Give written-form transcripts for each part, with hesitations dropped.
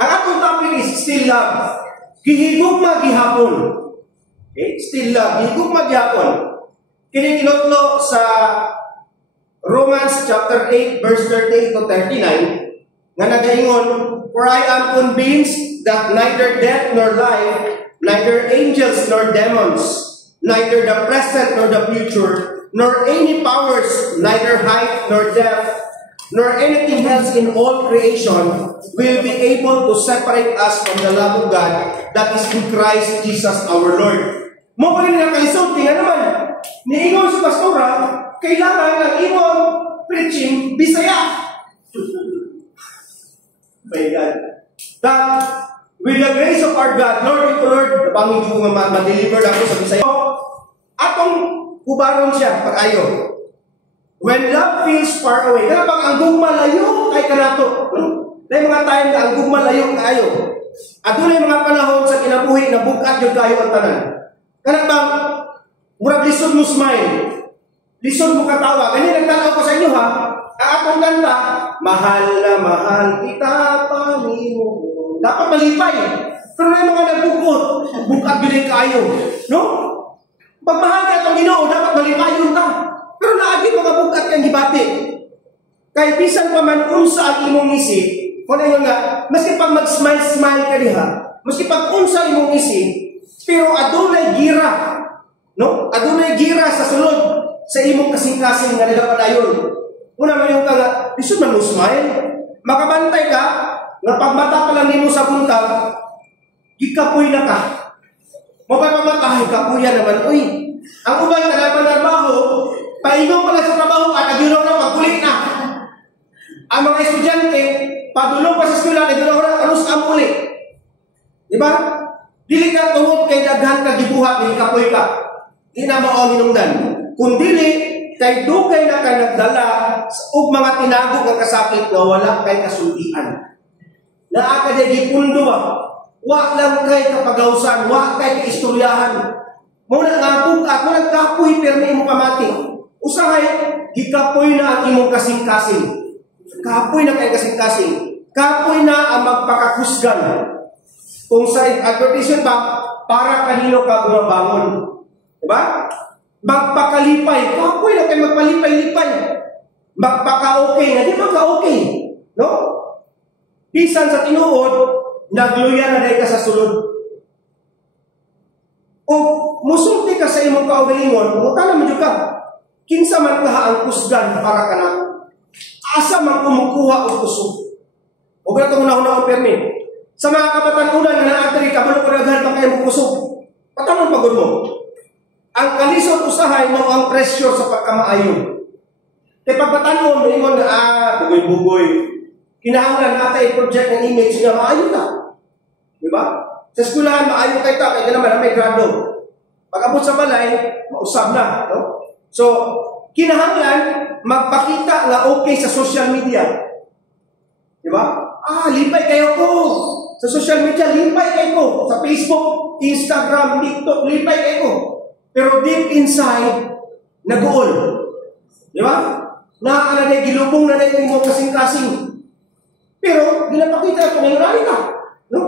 Ang atong topic is still love. Gihigugma gihapon. Okay? Still love. Gihigugma gihapon. Kini kinutlo sa Romans chapter 8 verse 38 to 39 nga nagaingon, "For I am convinced that neither death nor life, neither angels nor demons, neither the present nor the future, nor any powers, neither height nor depth, nor anything else in all creation will be able to separate us from the love of God that is in Christ Jesus our Lord." Mo pa rin nakalisod, tingnan naman. Niingon si pastora, kailangan ang imong preaching Bisaya. My God. That with the grace of our God, Lord, pangin ko nga ma-deliver ako sa Bisaya. Atong kubaron siya pag-ayo. When love feels far away, kaya bang ang gugmalayo kay kanato. Dahil mga time na ang gugmalayo kayo. At doon ay mga panahon sa kinabuhi na bukat yung kayo ang tanan. Kaya bang, murag lisod mo smile. Lisod mo katawa. Ganyan nagtanaw ko sa inyo ha. Ang atong kanta, mahal na mahal kita, Panginoon. Dapat malipay. Pero may mga nagbukot. Bukat bilay kayo. No? Pag mahal ka itong Ginoo, dapat malipayon ka. Pero naagi mga bukat kang gibati. Kaya bisan pa man unsa ang imong isip, kung ano nga, maski pag mag-smile-smile ka diha, maski pag unsa imong isip, pero adunay gira, no? Adunay gira sa sulod sa imong kasing-kasing nga nagapadayon. Una man yung ka nga, lisod man mo smile, makabantay ka, nga pagmata pa lang nimo sa buntag, gikapoy na ka. Mapapamatahay ka, kuya naman, uy, ang ubang nagapanatrabaho, painom pala sa trabaho at nagulong na pagkulit na. Ang mga estudyante, padulong pa sa eskwela, nagulong na alus ang uli. Diba? Dili ka tungod kay daghan ka gibuhat, dili ka poy ka. Di na mao hinungdan. Kung dili, kay dugay na ka nagdala ug mga tinago nga kasakit na wala kay kasultian. Naa ka di gipundo ba? Wa lang kay kapagawsan, wa kay kaistoryahan. Muna nga bukat, muna kapoy permi mo pamati. Usahay, gikapoy na ang imong kasing-kasing. Kapoy na kay kasing-kasing. Kapoy na ang magpakakusgan. Kung sa advertisement ba, para kanino ka bumabangon. Diba? Magpakalipay. Kapoy na kay magpalipay-lipay. Magpaka-okay na, di magka-okay. No? Bisan sa tinuod, nagluya na dahil ka sa sulod. O musulti ka sa imong kaugalingon, mutala mo ka. Kinsa man ka ang kusgan para ka na. Asa man kumukuha o kusog. O ganito una-una o permi. Sa mga kapatanunan na naatari ka, malo ko naghan pa kayo kusog. Patanong pagod mo. Ang kalisod usahay mo ang pressure sa pagkamaayo. Kaya pagpatanon, may ingon na, bugoy-bugoy. Kinahanglan natin i-project ng image niya, maayo na. Diba? Sa eskulahan, maayo kayo ta, kaya naman may grado. Pag-abot sa balay, mausap na. No? So, kinahanglan, magpakita na okay sa social media. Diba? Lipay kayo ko. Sa social media, lipay kayo ko. Sa Facebook, Instagram, TikTok, lipay kayo ko. Pero deep inside, nag-uol. Diba? Nakakaladay, gilubong na rin mo kasing-kasing. Pero, ginapakita ito ngayon realita. No?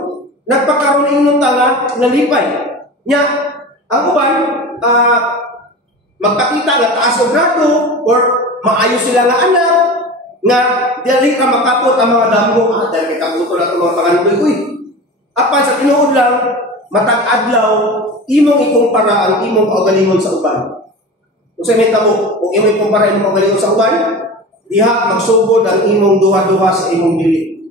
Nagpakaroon ng inyong tanga na lipay. Nya, ang uban, magpakita na taas o grado or maayos sila nga anak nga dali ka makapot ang mga damo. Dahil may kabuto na ito mga panganuloy. Uy, apan sa tinuod lang, matag adlaw, imong ikumpara ang imong kaugalingon sa uban. Kung sa may tamo, kung imong ikumpara imong kaugalingon sa uban, diha magsugod ang imong duha-duha sa imong dili.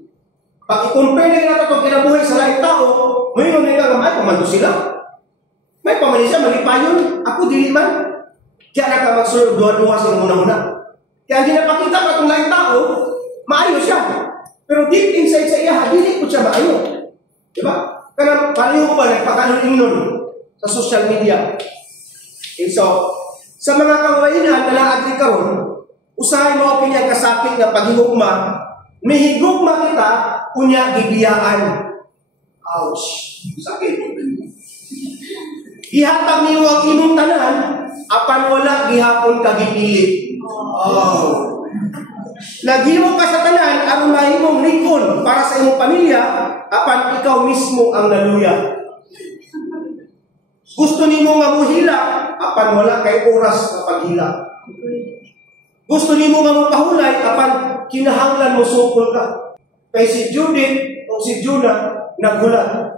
Pag i-compare na natin itong kinabuhay sa lahat tao, mayroon na nga, may pamando sila. May pamali siya, malipayon. Ako, dili man. Kaya na ka magsulog duha-duha sa muna-muna. Kaya ginapakita ka itong lahat tao, maayo siya. Pero deep inside sa iya, dili ko siya maayo. Diba? Kaya pareho ko ba nagpakaluling nun sa social media? Okay, so, sa mga kawainan na naagri karon, usahay mo ako niya kasakit na paghigugma, may higugma kita, kunya gibiyaan. Ouch! Sakit. Ihatag niyo ang imong tanan, apan wala gihapon ka gipili. Oh. Naghimo ka sa tanan aron mahimong likon para sa imong pamilya apan ikaw mismo ang naluya. Gusto nimo nga muhila apan wala kay oras sa paghila. Gusto nimo nga mopahulay apan kinahanglan mo sukol ka. Kay si Judith o si Jonah naghulat.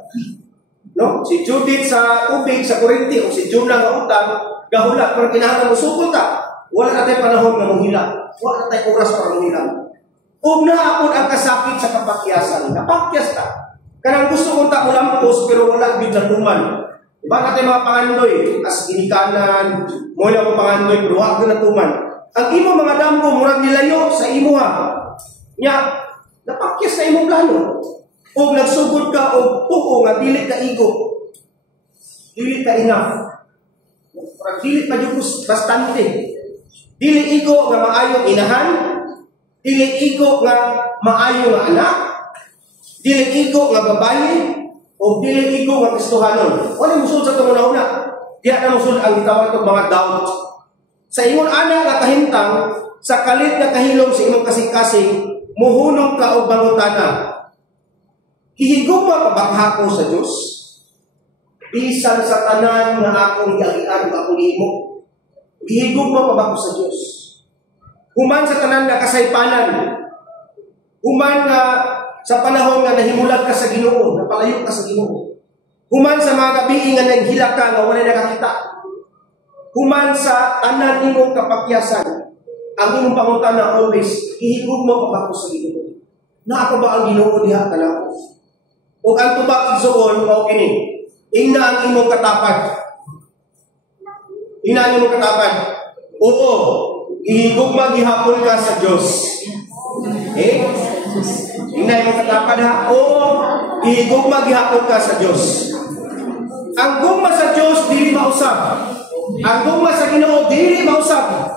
No? Si Judith sa tubig sa kurente o si Jonah nga utang gahulat pero kinahanglan mo sukol ka. Wala na tayo panahon nga muhila. Wala na tayo oras para muhila. Ug naapod ang kasakit sa kapakyasan. Napakyas ka. Kanang gusto kong takulampos pero wala gid natuman. Diba natin mga pangandoy, as ginikanan, mo lang ang pangandoy, pero wag na natuman. Ang imo mga damgo, murag nilayo sa imo ha. Nya, napakyas sa imong plano. O nagsugod ka, o tuko nga, dili ka igo. Dili ka enough. Murag dili pa jugos, bastante. Dili igo nga maayong inahan. Dili igo nga maayong nga anak. Dili igo nga babae. O dili igo nga Kristohanon. Wala musod sa itong una-una. Diya na musod ang itawag itong mga doubt. Sa ingon anak nga kahintang, sa kalit nga kahilom sa imong kasing-kasing, muhunong ka o bangutana. Ihigugma ka ba ako sa Diyos? Bisan sa tanan nga akong iagian o akong ihimo. Ihigugma ka ba ako sa Diyos? Human sa tanan nga kasaypanan. Human nga sa panahon nga nahimulag ka sa Ginoo, napalayo ka sa Ginoo. Human sa mga gabi nga naghila ka nga wala nakakita. Human sa tanan imong kapakyasan, ang imong pangutana always, ihigugma ka ba ako sa Ginoo? Na ako ba ang Ginoo diha kanako? O ang tubag igsuon mao kini. Ingna ang imong katapad. Ingna ang imong katapad. Oo, ihigugma gihapon ka sa Dios. Ingna imong katapad ha. Oo, ihigugma gihapon ka sa Dios. Ang gugma sa Dios dili mausab. Ang gugma sa Ginoo dili mausab.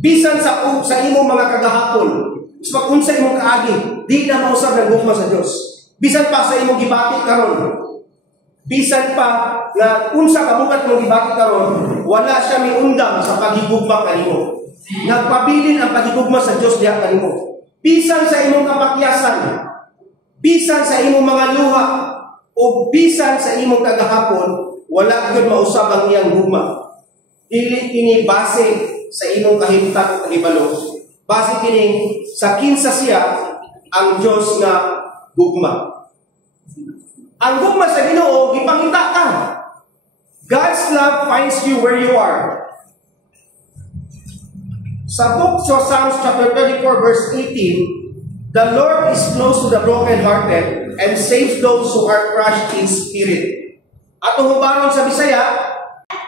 Bisan sa imong mga kagahapon. Sa unsa imong kaagi, di na mausab ang gugma sa Dios. Bisan pa sa imong gibati karon. Bisan pa nga unsa kabugat mong gibati karon, wala siya miundang sa paghigugma kanimo. Nagpabilin ang paghigugma sa Dios diha kanimo. Bisan sa imong kapakyasan, bisan sa imong mga luha, o bisan sa imong kagahapon, wala gyud mausab ang iyang gugma. Dili kini base sa imong kahimtang o kahibalo. Base kini sa kinsa siya ang Dios nga gugma. Ang gugma sa Ginoo gipangita ka. God's love finds you where you are. Sa book of Psalms chapter 34 verse 18, the Lord is close to the brokenhearted and saves those who are crushed in spirit. At hubaron sa Bisaya,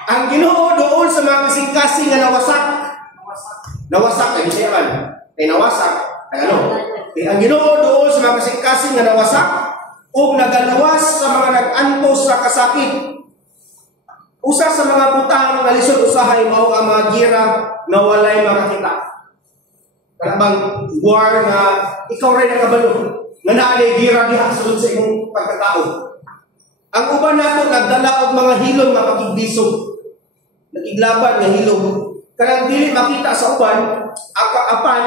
ang Ginoo doon sa mga kasing-kasing nga nawasak. Nawasak ay Bisaya man. Ay nawasak. Ay ano? Ang Ginoo doon sa mga kasing-kasing nga nawasak o nagaluwas sa mga nag-antos sa kasakit. Usa sa mga butang nga lisod usahay mao ang mga gira na walay makakita. Kanang war na ikaw rin nakabalo nga naay gira diha sulod sa imong pagkatao. Ang uban nato nagdala og mga hilom nga pakigbisog. Nagiglaban nga hilom. Kanang dili makita sa uban, apan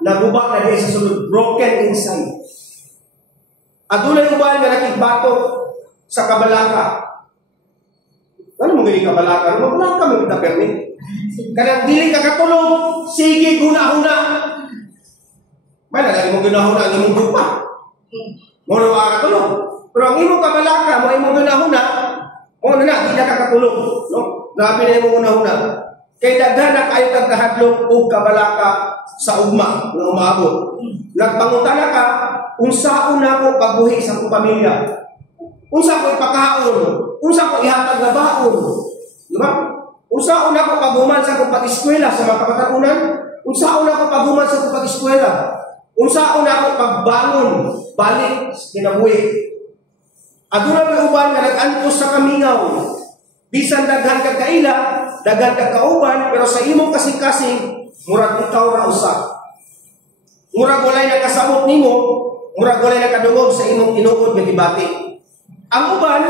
naguba na diha sa sulod, broken inside. Adunay uban nga nakigbatok sa kabalaka. Ano mo gani kabalaka? Mabalaka mo kita permit. Kanang dili ka katulog, sige guna-huna. May nagay mo guna-huna ang imong grupa. Mo na makakatulog. Pero ang imong kabalaka, mo imong guna-huna, mo na, di na kakatulog. No? Grabe na imong guna-huna. Kay daghan na kayo kagkahadlok o kabalaka sa ugma na umaabot. Nagpangutana ka, unsaon na ko pagbuhi sa akong pamilya. Unsa ko ipakaon, unsa ko ihatag na baon. Diba? Unsaon na ko paghuman sa akong pag-eskwela sa mga kapatagunan. Unsaon na ko paghuman sa akong pag-eskwela. Unsaon na ako pagbangon, balik sa kinabuhi. Aduna may uban nga nag-antos sa kamingaw. Bisan daghan kag kaila, daghan kag kauban, pero sa imong kasing-kasing, murag ikaw ra usa. Murag walay nakasabot nimo, murag walay nakadungog sa imong tinuod nga gibati. Ang uban,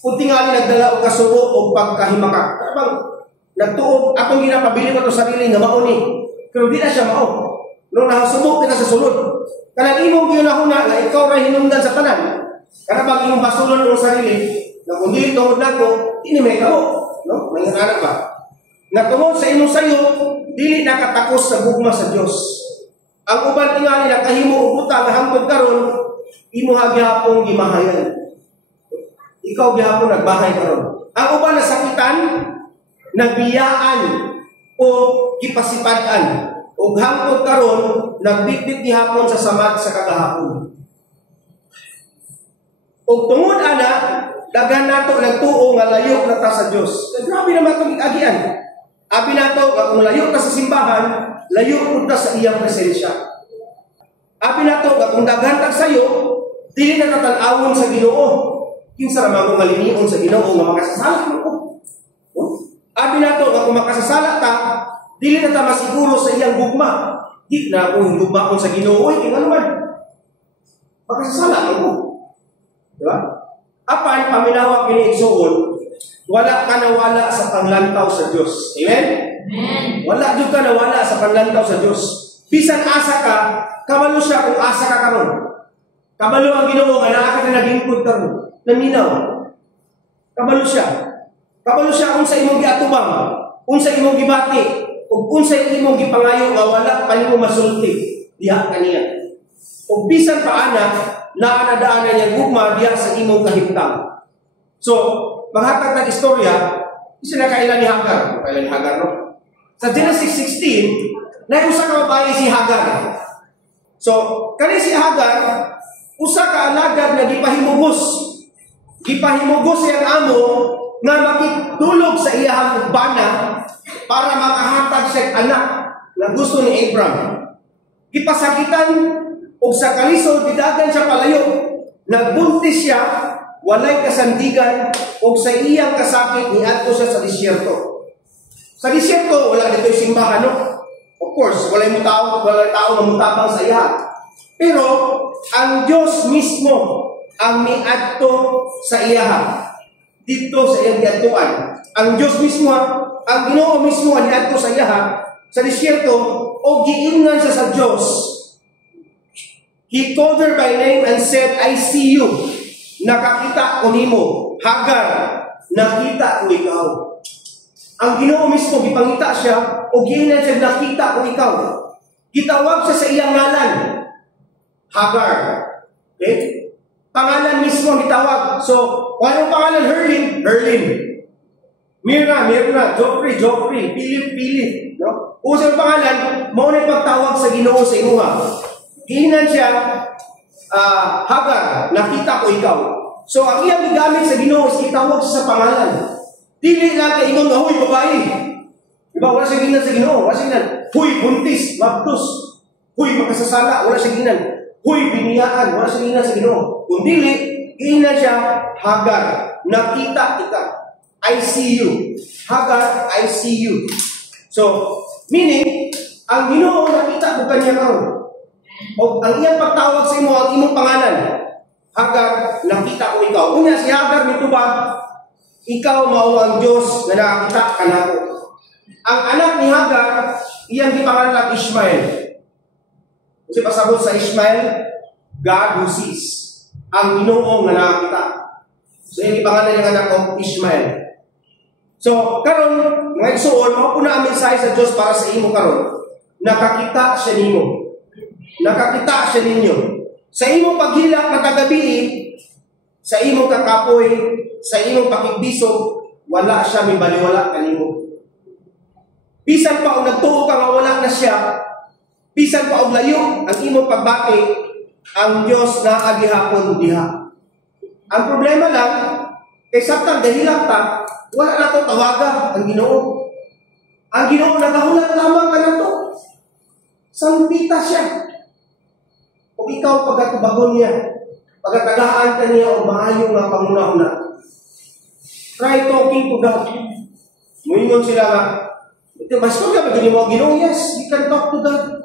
kung tingali nagdala og kasubo o pagkahimakak. Karabang nagtuog atong ginapabili ko to sarili nga mao ni. Pero di na siya mao. No, nahusubok kita sa sulod. Kanang imong ginahuna nga ikaw ra hinungdan sa tanan. Kana bang imong basulon ang sarili, na kung dili tungod nako, ini may kao, no? May anak ba? Na tungod sa imong sayo, dili nakatakos sa gugma sa Dios. Ang uban tingali nakahimo og butang nga hangtod karon, imo hagyapon gimahayan. Ikaw gihapon nagbahay karon. Ang uban nasakitan, nagbiyaan o gipasipadan. Ug hangtod karon nagbitbit gihapon sa samad sa kagahapon. Ug tungod ana daghan nato nagtuo nga layo na ta sa Dios. Grabe naman itong agian. Abi nato nga kung layo ka sa simbahan, layo pud ta sa iyang presensya. Abi nato nga kung daghan tag sayo, dili na tan-awon sa Ginoo. Kinsa ra man malinion sa Ginoo nga makasasala ko. Abi nato nga kung makasasala ta, dili na ta masiguro sa iyang gugma. Di na ako higugmaon sa Ginoo, ay ano man. Makasasala ako. Diba? Apan, paminawa kiniigsuon, wala ka nawala sa panglantaw sa Diyos. Amen? Amen. Wala dyan ka nawala sa panglantaw sa Diyos. Bisan asa ka, kabalo siya kung asa ka karon. Kabalo ang Ginoo nga naa ka na nagingkod karon. Naminaw. Kabalo siya. Kabalo siya kung sa imong giatubang, kung sa imong gibati, ug unsay imong gipangayo nga wala pa nimo masulti diha kaniya. Ug bisan pa ana naanadaanan niya gugma diha sa imong kahimtang. So, maghatag ng istorya, isa na kailan ni Hagar. Kailan ni Hagar, no? Sa Genesis 16, na usa ka babae si Hagar. So, kani si Hagar, usa ka alagad na gipahimugos. Gipahimugos siyang amo nga makitulog sa iyang bana para makahatag siya anak na gusto ni Abraham. Gipasakitan o sa kalisod, bidagan siya palayo. Nagbuntis siya, walay kasandigan, o sa iyang kasakit, niadto siya sa disyerto. Sa disyerto, wala dito yung simbahan, no? Of course, wala tao na mutabang sa iya. Pero, ang Diyos mismo ang miadto sa iya. Dito sa iyang giadtuan. Ang Diyos mismo, ang Ginoo mismo ang niadto sa iya, sa disyerto, o giingnan siya sa Diyos. He called her by name and said, I see you. Nakakita ko nimo. Hagar, nakita ko ikaw. Ang Ginoo mismo, gipangita siya, o giingnan siya, nakita ko ikaw. Gitawag siya sa iyang ngalan. Hagar. Okay? Pangalan mismo ang gitawag. So, kung anong pangalan? Herlin. Mirna. Joffrey. Philip. No? Kung saan pangalan, maunay pagtawag sa Ginoo sa imuha. Giingnan siya, Hagar, nakita ko ikaw. So, ang iyang gigamit sa Ginoo is itawag siya sa pangalan. Dili lang kay ingon nga, huy, babae. Diba? Wala siya giingnan sa Ginoo. Wala siya giingnan, huy, buntis, mabtus. Huy, makasasala. Wala siya giingnan. Huy, biniyaan. Wala siya giingnan sa Ginoo. Kung dili, giingnan siya, Hagar, nakita kita. I see you. Hagar, I see you. So, meaning, ang Ginoo nakita bukan niya karon. O ang iyang pagtawag sa imo, ang imong pangalan, Hagar, nakita ko ikaw. Unya si Hagar nito ba, ikaw mao ang Diyos na nakakita ka nako. Ang anak ni Hagar, iyang gipangalan Ishmael. Kasi pasabot sa Ishmael, God who sees. Ang Ginoo nga nakakita. So iyang gipangalan niyang anak ko, Ishmael. So, karon mga igsuon, mao puna ang mensahe sa Diyos para sa imo karon. Nakakita siya nimo. Nakakita siya ninyo. Sa imong paghilak na tagabi, sa imong kakapoy, sa imong pakigbisog, wala siya may baliwala kanimo. Bisan pa og nagtuo ka nga wala na siya, bisan pa og layo ang imong pagbati, ang Dios na agihapon diha. Ang problema lang, kay sabtang dahilak ta, wala na to tawaga ang Ginoo. Ang Ginoo nagahulat lamang ka na to. Sampita siya. Kung ikaw pagkatubagon niya, pagkatagahan ka niya o maayo nga pangunahuna. Try talking to God. Muingon sila nga, mas kung ka magiging mo, Ginoo, yes, you can talk to God.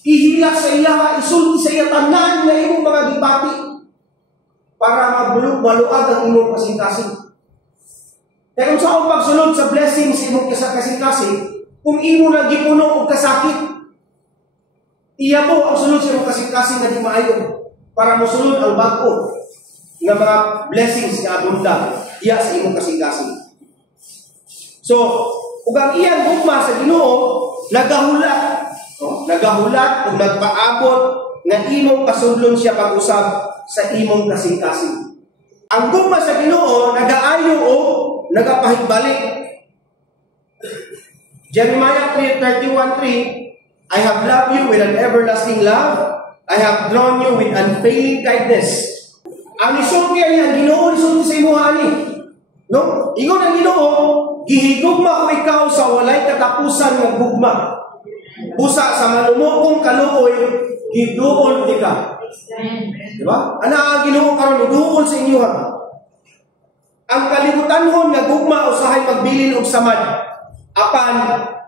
Ihila sa iya, isulti sa iya tanan na imong mga gibati para maluag ang imong kasing-kasing. Kaya kung saan pagsulod sa blessings imong kasing-kasing, kung imo na gipuno o kasakit, Iya po ang sulod sa imong kasing-kasing nga di maayo para mosulod ang bag-o nga mga blessings nga abunda iya sa imong kasing-kasing. So, ug ang iyang gugma sa Ginoo nagahulat, nagahulat ug nagpaabot nga imong kasudlon siya pag-usab sa imong kasing-kasing. Ang gugma sa Ginoo nagaayo o nagapahigbalik. Jeremiah 31:3, I have loved you with an everlasting love. I have drawn you with unfailing kindness. Ang isulti niya, ang Ginoo isulti sa imo ani. No? Ingon ang Ginoo, gihigugma ko ikaw sa walay katapusan nga gugma. Busa sa malumokong kaluoy, giduol ka. Diba? Ana ang Ginoo karon iduol sa inyo ha. Ang kalibutanhon nga gugma usahay magbilin og samad. Apan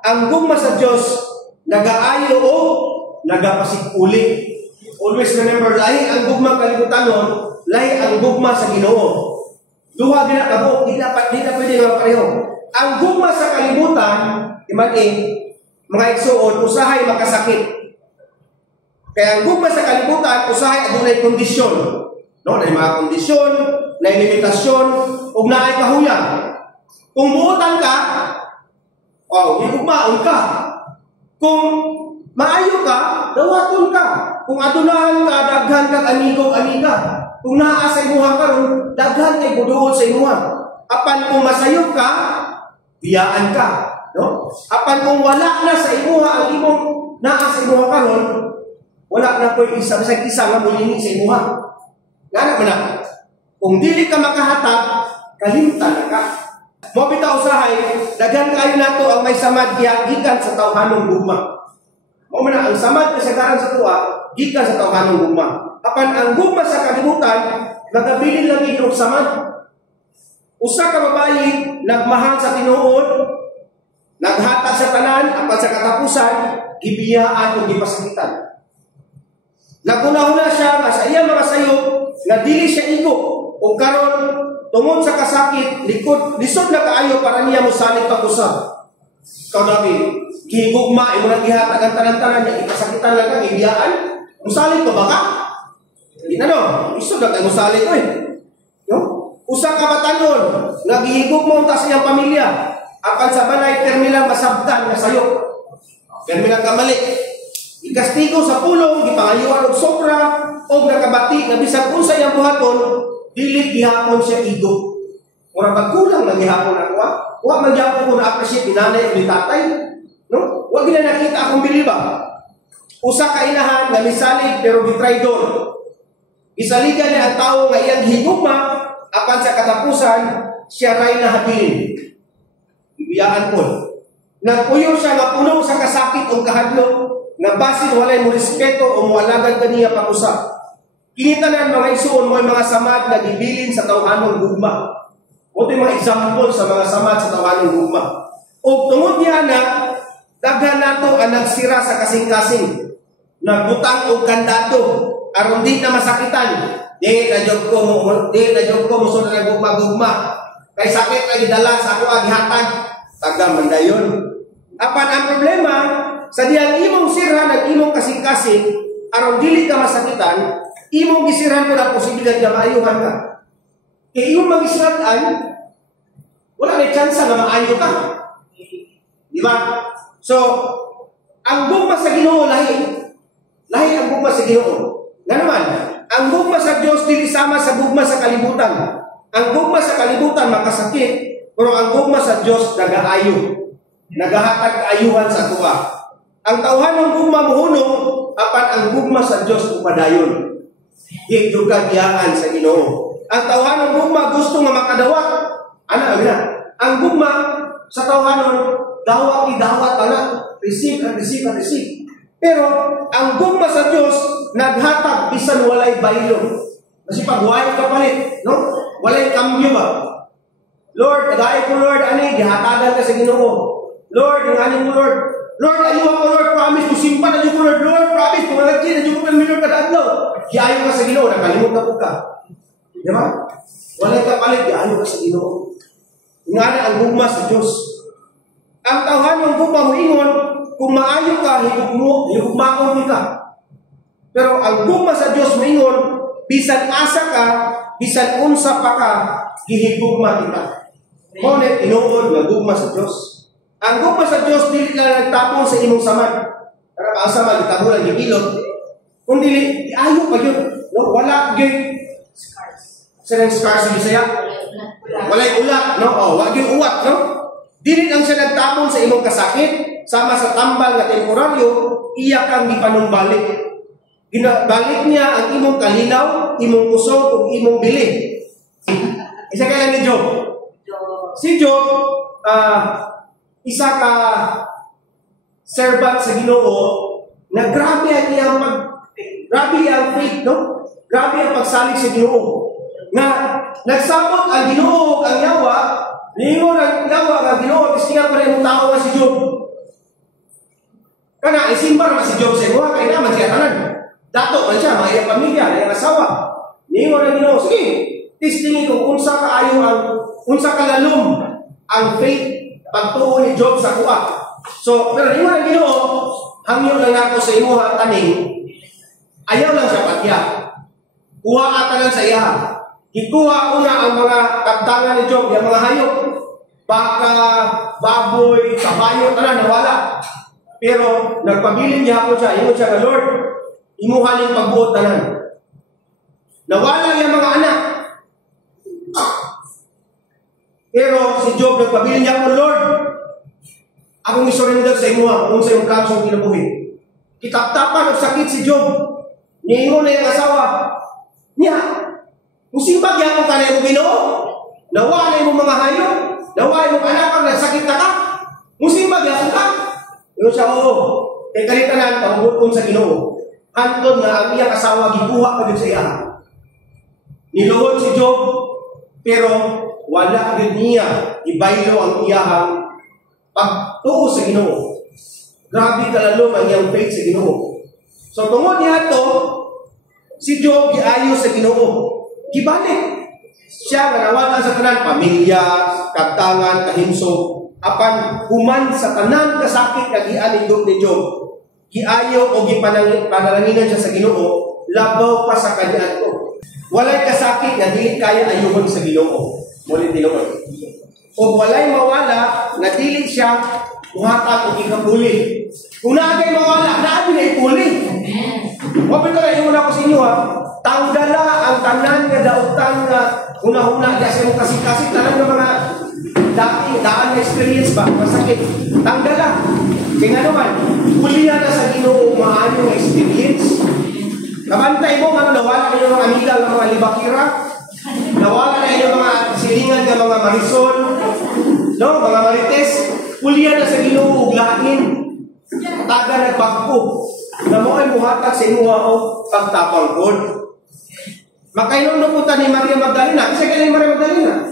ang gugma sa Dios nagaayo o nagapasig-uli. Always remember, lahi ang gugma kalibutanon, lahi ang gugma sa Ginoo. Duha din na kabo, di na pwede nga pareho. Ang gugma sa kalibutan, mga igsuon, usahay makasakit. Kaya ang gugma sa kalibutan, usahay adunay kondisyon. No, na mga kondisyon, na limitasyon, ug naay kahuyan. Kung buotan ka, higugmaon ka. Kung maayo ka, dawaton ka. Kung adunahan ka, daghan kag amigo, amiga. Kung naa sa imuha karon, daghan kay buduol sa imuha. Apan kung masayop ka, biyaan ka, no? Apan kung wala na sa imuha ang imong naa sa imuha karon, wala na koy isa nga mulini sa imuha. Ngana man na. Kung dili ka makahatag, kalimtan na ka. Mo bitaw usahay, daghan kayo nato ang may samad gikan sa tawhanong gugma. Mo man ang samad kasagaran sa tuwa gikan sa tawhanong gugma. Apan ang gugma sa kalibutan nagabilin lang og samad. Usa ka babayi nagmahal sa tinuod, naghatag sa tanan apan sa katapusan gibiyaan ug gipasakitan. Naguna-una siya nga sa iya mga sayop nga dili siya igo ug karon tungod sa kasakit, lisod na kaayo para niya mosalit pag-usab. Ikaw nabi, gihigugma, imo nang gihatag ang tanan-tanan niya, ikasakitan lang kang ibiyaan, mosalit pa ba ka? Hindi na no, lisod na kang mosalit ko no? Usa ka batanon, nagihigugma unta sa iyang pamilya, apan sa balay, termilang masabtan na sayok. Termilang kamali. Ikastigo sa pulong, gipangayuan og sobra, og nakabati, na bisag unsa iyang buhaton, dili gihapon siya ido. Mura pagkulang na gihapon ako wa man gyapon ko na-appreciate ni nanay ni tatay. No? Wa gina nakita akong biliba. Usa ka inahan nga misalig pero gitraidor. Isaligan niya ang tao nga iyang higugma apan sa katapusan siya ray nahabilin. Ibiyaan po. Nagpuyo siya nga puno sa kasakit o kahadlok nga basin walay mo respeto o mualagan kaniya pag-usap. Kinitanan mga isuon mo mga samad na gibilin sa tawhanong gugma. O ito mga example sa mga samad sa tawhanong gugma. O tungod niya na daghan nato ang nagsira sa kasing-kasing. Nagbutang og kandato aron di na masakitan. Di na jud ko muso na gugma-gugma. Kay sakit na gidala sa ako ang gihatag. Taga mandayon. Apan ang problema sa diyang imong sira ng imong kasing-kasing aron dili ka masakitan, imong gisiran ko na posibilidad na maayuhan ka. Kaya imong magisiratan, wala na chance na maayo ka. Di ba? So, ang gugma sa Ginoo lahi. Lahi ang gugma sa Ginoo. Nga naman, ang gugma sa Dios dili sama sa gugma sa kalibutan. Ang gugma sa kalibutan makasakit, pero ang gugma sa Dios nagaayo. Nagahatag kaayuhan sa tuwa. Ang tawhanong gugma mohunong, apan ang gugma sa Dios upadayon. Higdugan iyaan sa Ginoo. Ang tawhanon gugma gusto nga makadawat. Ana na. Ang gugma sa tawhanon dawat ana. Receive and receive and receive. Pero ang gugma sa Dios naghatag bisan walay baylo. Kasi pag walay kapalit, no? Walay kambyo ba? Lord, dai ko Lord ani gihatagan ka sa Ginoo. Lord, ang ani mo Lord. Lord, ayaw ako Lord, promise mo simpan na ko Lord. Lord, promise mo nagki na ko million kada adlaw. Giayo ka sa Ginoo, nakalimutan ko ka. Di ba? Walay kapalit, giayo ka sa Ginoo. Nga na ang gugma sa Diyos. Ang tawhanong gugma mo ingon, kung maayo ka, higugmaon ka. Pero ang gugma sa Dios maingon, bisan asa ka, bisan unsa pa ka, gihigugma kita. Ngunit tinuod nga gugma sa Dios. Ang gugma sa Dios dili lang nagtapon sa imong samad. Para kaasa man gitabo lang gipilot. Kundi ayo pa gyud, no? Wala gyud sa scars sa Bisaya. Walay ula, no? Oh, wa gyud uwat, no? Dili lang siya nagtapon sa imong kasakit, sama sa tambal nga temporaryo, iya kang gipanumbalik. Ginabalik niya ang imong kalinaw, imong kusog, ug imong bili. Isa ka lang ni Job. Si Job, isa ka servant sa Ginoo, na grabe ang faith, no? Grabe ang pagsalig sa Ginoo. Nga nagsabot ang Ginoo ang yawa, ningon ang yawa ang Ginoo, istinga pa rin yung tao nga si Job. Kana isimbar na si Job sa imo, kaya naman siya tanan. Dato man siya, mga iyang pamilya, iyang asawa. Ningon ang Ginoo, sige, tistingin kung unsa kalalom ang faith pagtuo ni Job sa kuha. So, pero ningon ang Ginoo, hangyo lang ako sa imo taning, ayaw lang siya patya. Kuha ata lang sa iya. Gikuha una ang mga kabtangan ni Job, yung mga hayop, baka, baboy, kabayo, nawala. Pero nagpabilin niya ako siya, ingon siya na, Lord, imuhalin pagbuot tanan. Nawala yung mga anak. Pero si Job nagpabilin niya ako, Lord, akong isurrender sa imuha, kung sa iyong kansong kinabuhi. Kitap-tapan ang sakit si Job. Niingon na yung asawa. Niya, kung simbag yan kung kanay mo Ginoo, nawala yung mga hayop, nawala yung anak ang nagsakit na ka, kung simbag yan ka. Yung siya, oo, kay kalitanan, pagbuton sa Ginoo. Hantod na ang iyang asawa, gikuha ka din sa iya. Niluhod si Job, pero wala din niya ibaylo ang iyahang pagtuo sa Ginoo. Grabe kalalom ang iyang faith sa Ginoo. So tungod niya to, si Job giayo sa Ginoo. Gibalik. Siya nga nawala sa tanan, pamilya, kabtangan, kahimsog, apan human sa tanan kasakit nga gianindog ni Job. Giayo o gipanalanginanan siya sa Ginoo, labaw pa sa kaniadto. Walay kasakit nga dili kaya ayuhon sa Ginoo. Muli tinuod. O walay mawala nga dili siya muhatag og ikabuli. Kung naagay mawala, naabi na ipuli. Wapit na yung una ko sa inyo ha, tanggala ang tanan nga dautan nga una-una di sa mong kasik-kasik, tanan nga mga daan na experience ba, masakit. Tanggala. Kaya nga naman, kulihan na sa Ginoo maano nga experience. Kabantay mo, nawala na yung mga amiga, mga libakira, nawala na yung mga silingan ng mga marisol, no? Mga marites, kulihan na sa Ginoo uglain. Taga nagbagpo na mo ay muhatag sa imuha o pagtapang god. Makainom na punta ni Maria Magdalena. Kasi kaya ni Maria Magdalena.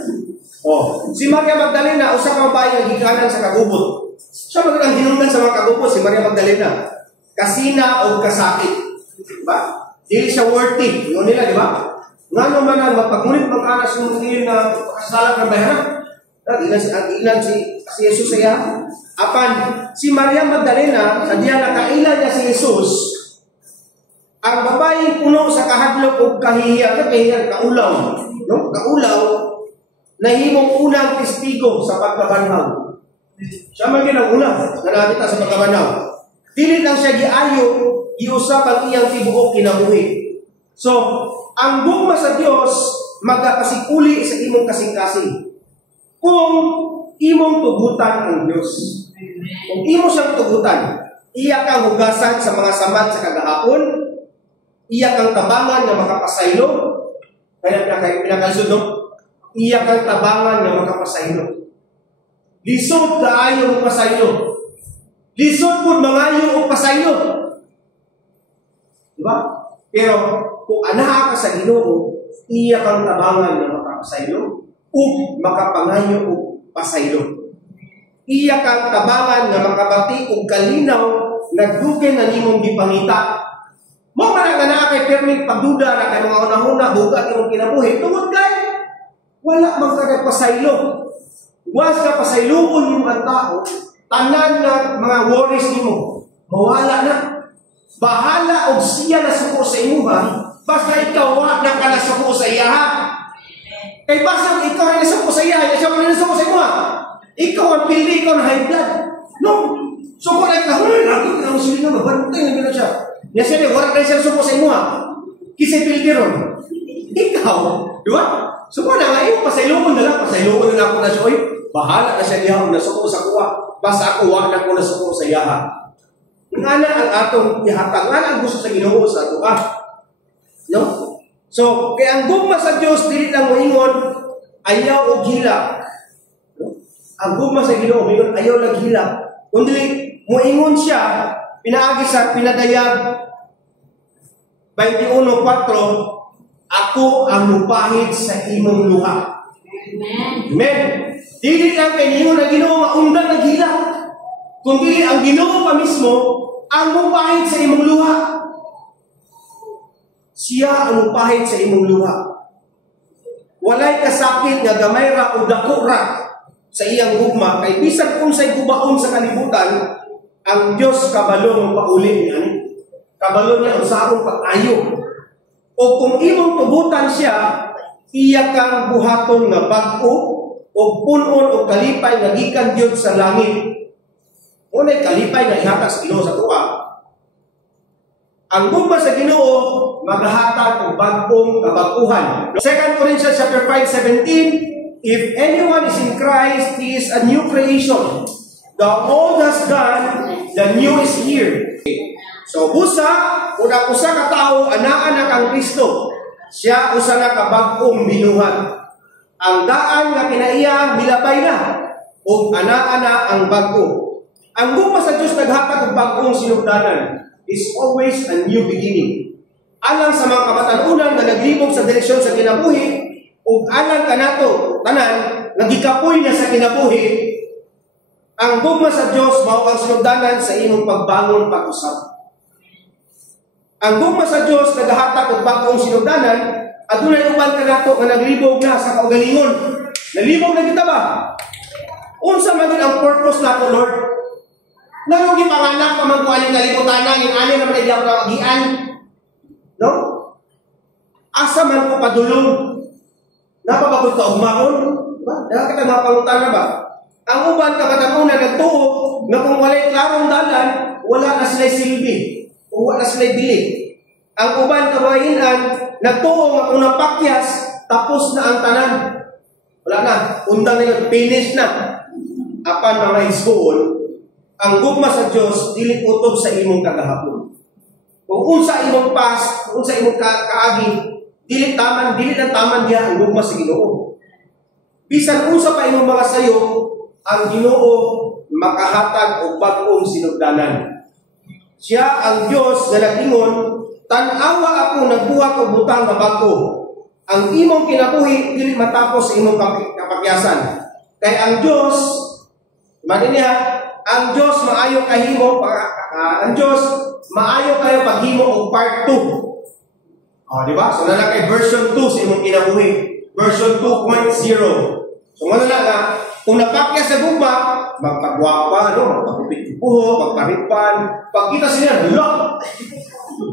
Si Maria Magdalena, usa ka babae nga gikanan sa kagubot. Siya magandang hinungdan sa mga kagubot, si Maria Magdalena. Kasina o kasakit. Diba? Dili siya worthy. Yun nila, diba? Nga naman ang magpagulit mag-anas yung mga na kasalat ng bayaran. Ilan si Jesus siya. Apan, si Maria Magdalena, sa diya nakailan niya si Jesus, ang babaeng puno sa kahadlok o kahihiyan, kaulaw, no? Kaulaw, nahimong unang testigo sa pagkabanhaw. Siya man ginaguna, na nakita sa pagkabanhaw. Dili lang siya giayo, giusap ang iyang tibuok kinabuhi. So, ang gugma sa Dios, magkakasikuli sa imong kasing-kasing. Kung imong tugutan ang Diyos. Kung imo siyang tugutan, iya kang hugasan sa mga samad sa kagahapon, iya kang tabangan na makapasaylo, kaya pinakalisod, no? Iya kang tabangan na makapasaylo. Lisod kaayo ang pasaylo. Lisod po mangayo ang pasaylo. Diba? Pero, kung anaha ka sa Ginoo, iya kang tabangan na makapasaylo, o makapangayo o pasaylo. Iya kang tabangan nga makabati og kalinaw nagdugay na nimong gipangita. Mo man nga kay permit pagduda na kay mga una-una bugat imong kinabuhi tungod kay wala man ka pasaylo. Was ka pasayloon yung ang tao tanan na mga worries nimo mawala na. Bahala og siya na suko sa imuha, basta ikaw wa na ka na suko sa iya. Kay basta ikaw na suko sa iya, siya man na suko sa imuha. Ikaw ang pili, ikaw na high blood. No. Suko na ikaw, ako na usili na mabantay na gano'n siya. Niya siya, wala na siya suko sa imuha. Kisay pili ron. Ikaw, di ba? Suko na nga, pasayloon na lang ako na siya. Oy, bahala na siya diha na suko sa kuha. Basta ako wa na ko na suko sa iya. Nga na ang atong ihatag, nga na ang gusto sa Ginoo sa ato no? So, kaya ang gugma sa Diyos, dili lang moingon, ayaw o gila. No? Ang gugma sa Ginoo, moingon, ayaw lang gila. Kung dili, moingon siya, pinaagi sa pinadayag, 21:4, ako ang lupahid sa imong luha. Amen. Dili lang kay ingon na Ginoo nga undan na gila. Kung dili ang Ginoo pa mismo ang mupahid sa imong luha. Siya ang mupahid sa imong luha. Walay kasakit nga gamay ra o dako ra sa iyang gugma kay bisan unsay gubaon sa kalibutan, ang Dios kabalo mo pauli niya. Kabalo niya unsahon pag-ayo. O kung imong tubutan siya, iya kang buhaton nga bag-o o punon o kalipay nga gikan Dios sa langit. Unay kalipay na ihatag sa Ginoo sa tuwa. Ang gugma sa Ginoo maghatag og bag-ong kabaguhan. 2 Corinthians chapter 5:17, if anyone is in Christ, he is a new creation. The old has gone, the new is here. So busa, una usa ka tawo anaa na kang Kristo. Siya usa na ka bag-ong binuhat. Ang daan nga kinaiya milabay na ug anaa na ang bag-o. Ang gugma sa Diyos naghatag og bag-ong sinugdanan is always a new beginning. Alang sa mga kabatanunan na naglibog sa direksyon sa kinabuhi, ug alang kanato tanan nagikapoy na sa kinabuhi, ang gugma sa Diyos mao ang sinugdanan sa imong pagbangon pag-usab. Ang gugma sa Diyos naghatag og bag-ong sinugdanan, adunay uban kanato nga naglibog na sa kaugalingon. Nalibog na kita ba? Unsa man ang purpose nato, Lord? Narong gipanganak pa man ko aning kalibutan na, yung aning naman ay diapra magian. No? Asa man ko padulong? Napabagod ka ugmaon? Diba? Dahil kita mapangutan na ba? Ang uban kabatanunan nagtuo na kung walay klarong dalan, wala na sila'y silbi. O wala na sila'y bili. Ang uban kabayinan, nagtuo nga kung napakyas, tapos na ang tanan. Wala na. Undang na yun. Finish na. Apan mga isgoon, ang gugma sa Diyos, dili utob sa imong kagahapon. Kung unsa imong pas, kung unsa imong kaagi, dili lang taman diha ang gugma sa Ginoo. Bisan unsa pa imong mga sayo, ang Ginoo makahatag og bag-ong sinugdanan. Siya ang Dios nga nag-ingon, tan-awa ako nagbuhat og butang nga bag-o. Ang imong kinabuhi dili matapos sa imong kapakyasan. Kay ang Dios, maninya, ang Diyos maayo kahimo, ang Diyos maayo kayo paghimo og part 2. Di ba? So na kay version 2 sa imong kinabuhi. Version 2.0. So nga nga, kung napakya sa gugma, magkagwapa, magpagupit buho, magparipan, pagkita sila,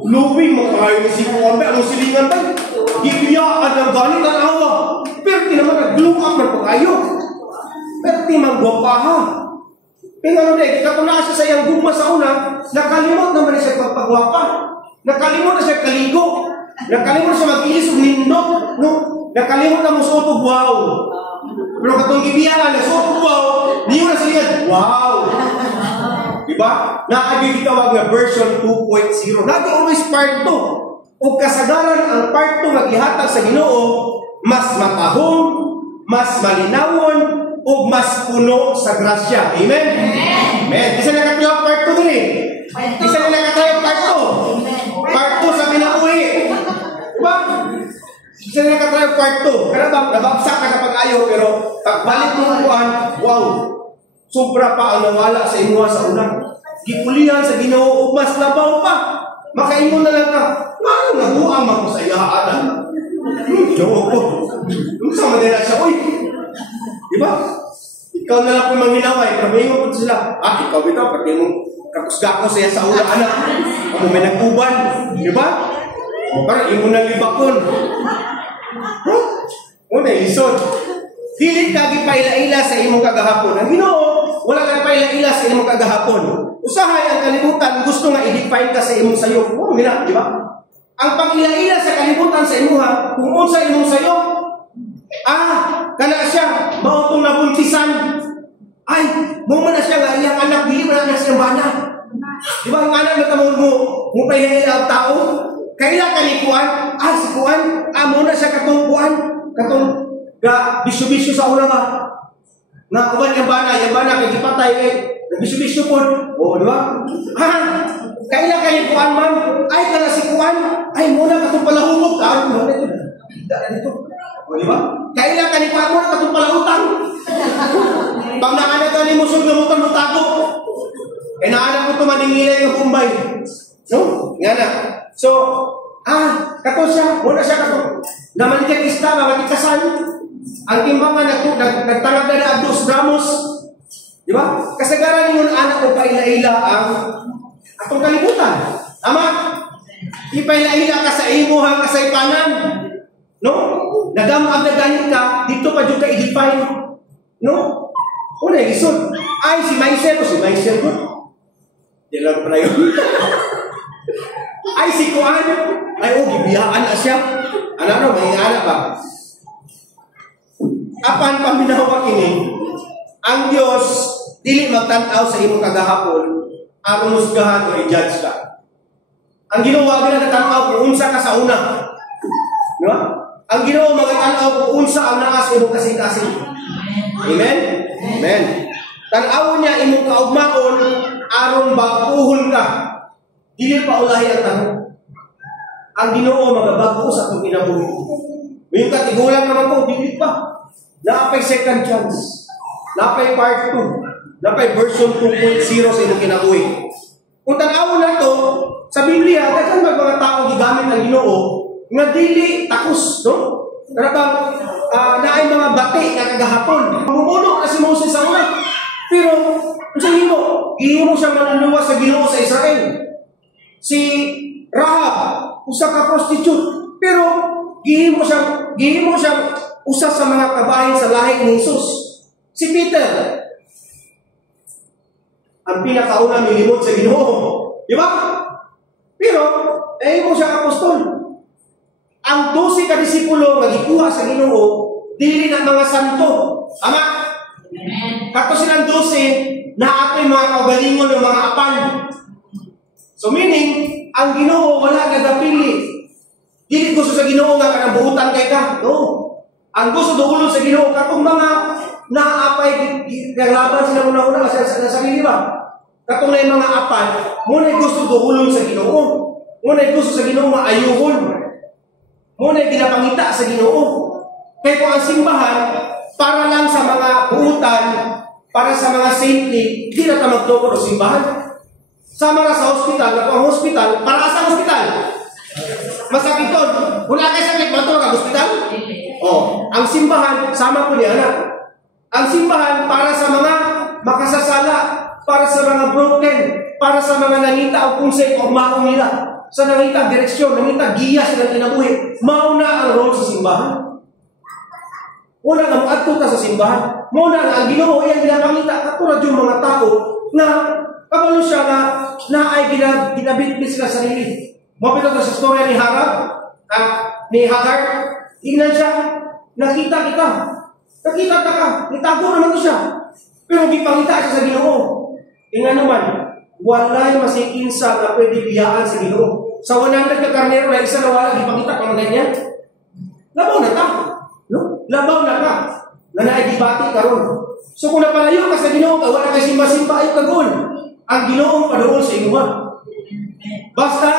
glowing, magkakayo ni si Kuwambe, ang silingan tayo. Gibiyaan ng galit ang awa. Pero di naman nag-glow up ng pagkayo. Pero di magwapa ha. Kaya ano na, katunaan siya sa iyang gugma sa una, nakalimot naman siya pagpagwapa. Nakalimot na siya kaligo. Nakalimot na siya mag-ilis o nindot. No? Nakalimot na mo sotog, wow. Pero katong gibiyanan, na sotog, wow. Niyo na siya, wow. Diba? Naagigitawag na version 2.0. Nagi always part 2. O kasagaran ang part 2 maghihatag sa Ginoo, mas matahong, mas malinawon, o mas puno sa grasya. Amen? Amen. Isa na katayong part 2 din eh. Isa na katayong part 2. Part 2 sa kinabuhi. Diba? Isa na katayong part 2. Pero nabagsak ka kapag ayaw, pero pagbalik mo kuhan, wow, sobra pa ang nawala sa imuha sa una. Gipulihan sa Ginoo, mas labaw pa. Makaingon na lang ka, ano nabuang ako sa iyahaanan? Joke ko. Nung sa madala siya, uy, diba? Ikaw na lang po manghinaway, pero may po sila, ikaw bitaw, pati mong kakusgakos siya sa ulo, anak. Ako may nagkuban, di ba? Parang imo na libakon. Una, isod. Dili ka gipaila-ila sa imong kagahapon. Ang Ginoo, wala kang paila-ila sa imong kagahapon. Usahay ang kalibutan, gusto nga i-define ka sa imong sayo. Di ba? Ang pag-ila-ila sa kalibutan sa imuha, kung unsa imong sayo, kana siya, mautong nabuntisan. Ay, mo na siya nga, iyang anak, dili mo na siya bana. Di ba, ang anak na tamon mo paila-ila ang tao? Kailan kalikuan? Si kuan, mo na siya katong kuan, katong bisyo-bisyo sa una ka. Na uban yung bana, kay gipatay kay bisyo-bisyo po. Di ba? Kailan kalikuan, ma'am? Ay, kana si kuan, mo na katong palahubog. Dito. Di ba? Kailan kalikuan mo na katong palahutang. Pag naanak ka ni Musog na mutan mo tago. Naanak mo ito maningilay ng Bombay. No? Nga na. So, kato siya, muna siya kato. Namalikag ista, mamatikasan. Ang timbangan nagtangag na 2 gramos. Di ba? Kasagaran ninyo na anak ko paila-ila ang atong kalibutan. Tama? Ipaila-ila ka sa imuhang kasaypanan. No? Nagamag na ganit ka, dito pa dyan ka i-define. No? Una, isod. Si Maisel ko. Di lang pa na yun. Si Kuan. Gibiyaan na siya. May anak ba? Apan paminawag ini, ang Diyos, dili magtanaw sa imong kagahapon, aron musgahan o i-judge ka. Ang Ginoo na natanaw kung unsa ka sa una. No? Ang Ginoo magatanaw kung unsa ang naa sa imong kasing-kasing. Amen? Amen. Tanaw niya imong kaugmaon aron baguhon ka. Dili pa ulahi ang tanong. Ang Ginoo magabago sa atong kinabuhi. May katigulang naman ko, dili pa. Napay second chance. Napay part 2. Napay version 2.0 sa imong kinabuhi. Kung tanaw na to, sa Biblia, daghang mga tao gigamit ng Ginoo nga dili takos, no? Karabang naay mga bati nga kagahapon. Mumuno na si Moses sa una. Pero, sa ihimo siya manuluwas sa Ginoo sa Israel. Si Rahab, usa ka prostitute. Pero, gihimo siya usa sa mga kabahin sa lahi ni Jesus. Si Peter, ang pinakauna milimot sa Ginoo. Di ba? Pero, mo siya apostol. Ang 12 ka disipulo nga gikuha sa Ginoo, dili na mga santo. Tama? Kato silang 12, naatoy mga kaugalingon ng mga apan. So meaning, ang Ginoo wala nagapili. Dili gusto sa Ginoo nga kanabuhutan kay ka. No. Ang gusto duulon sa Ginoo katong mga naapay kaglaban sila una-una sa sarili ba? Katong na yung mga apan, muna gusto duulon sa Ginoo. Muna gusto sa Ginoo maayuhon. Muna ginapangita sa Ginoo. Kaya kung ang simbahan, para lang sa mga buutan, para sa mga saintly, hindi na ka magtukod o simbahan. Sama na sa hospital, ang hospital, para sa hospital. Masakit doon. Wala kayo sakit, matulog ang hospital? Ang simbahan, sama po niya anak. Ang simbahan para sa mga makasasala, para sa mga broken, para sa mga nangita o kung sa'yo o maong nila. Sa nangita direksyon, nangita giya silang kinabuhi. Mauna ang role sa simbahan. Una nga maadto ka sa simbahan. Muna nga ang Ginoo iyang ginapangita katulad yung mga tao na kabalo siya na ay ginabitbit sila sa sarili. Mapito ka sa storya ni Hagar. Tingnan siya, nakita kita. Nakita ka, nitago naman ko siya. Pero gipangita siya sa Ginoo. Tingnan naman, walay masikinsa na pwede biyaan sa Ginoo. Sa 100 ka karnero na isa na wala, gipangita ka mga ganyan. Labaw na ka. No? Labaw na ka. Na naidibati ka ron. So kung napalayo ka sa Ginoo, wala ka simba-simba ay kagon. Ang Ginoo padoon sa inuha. Basta,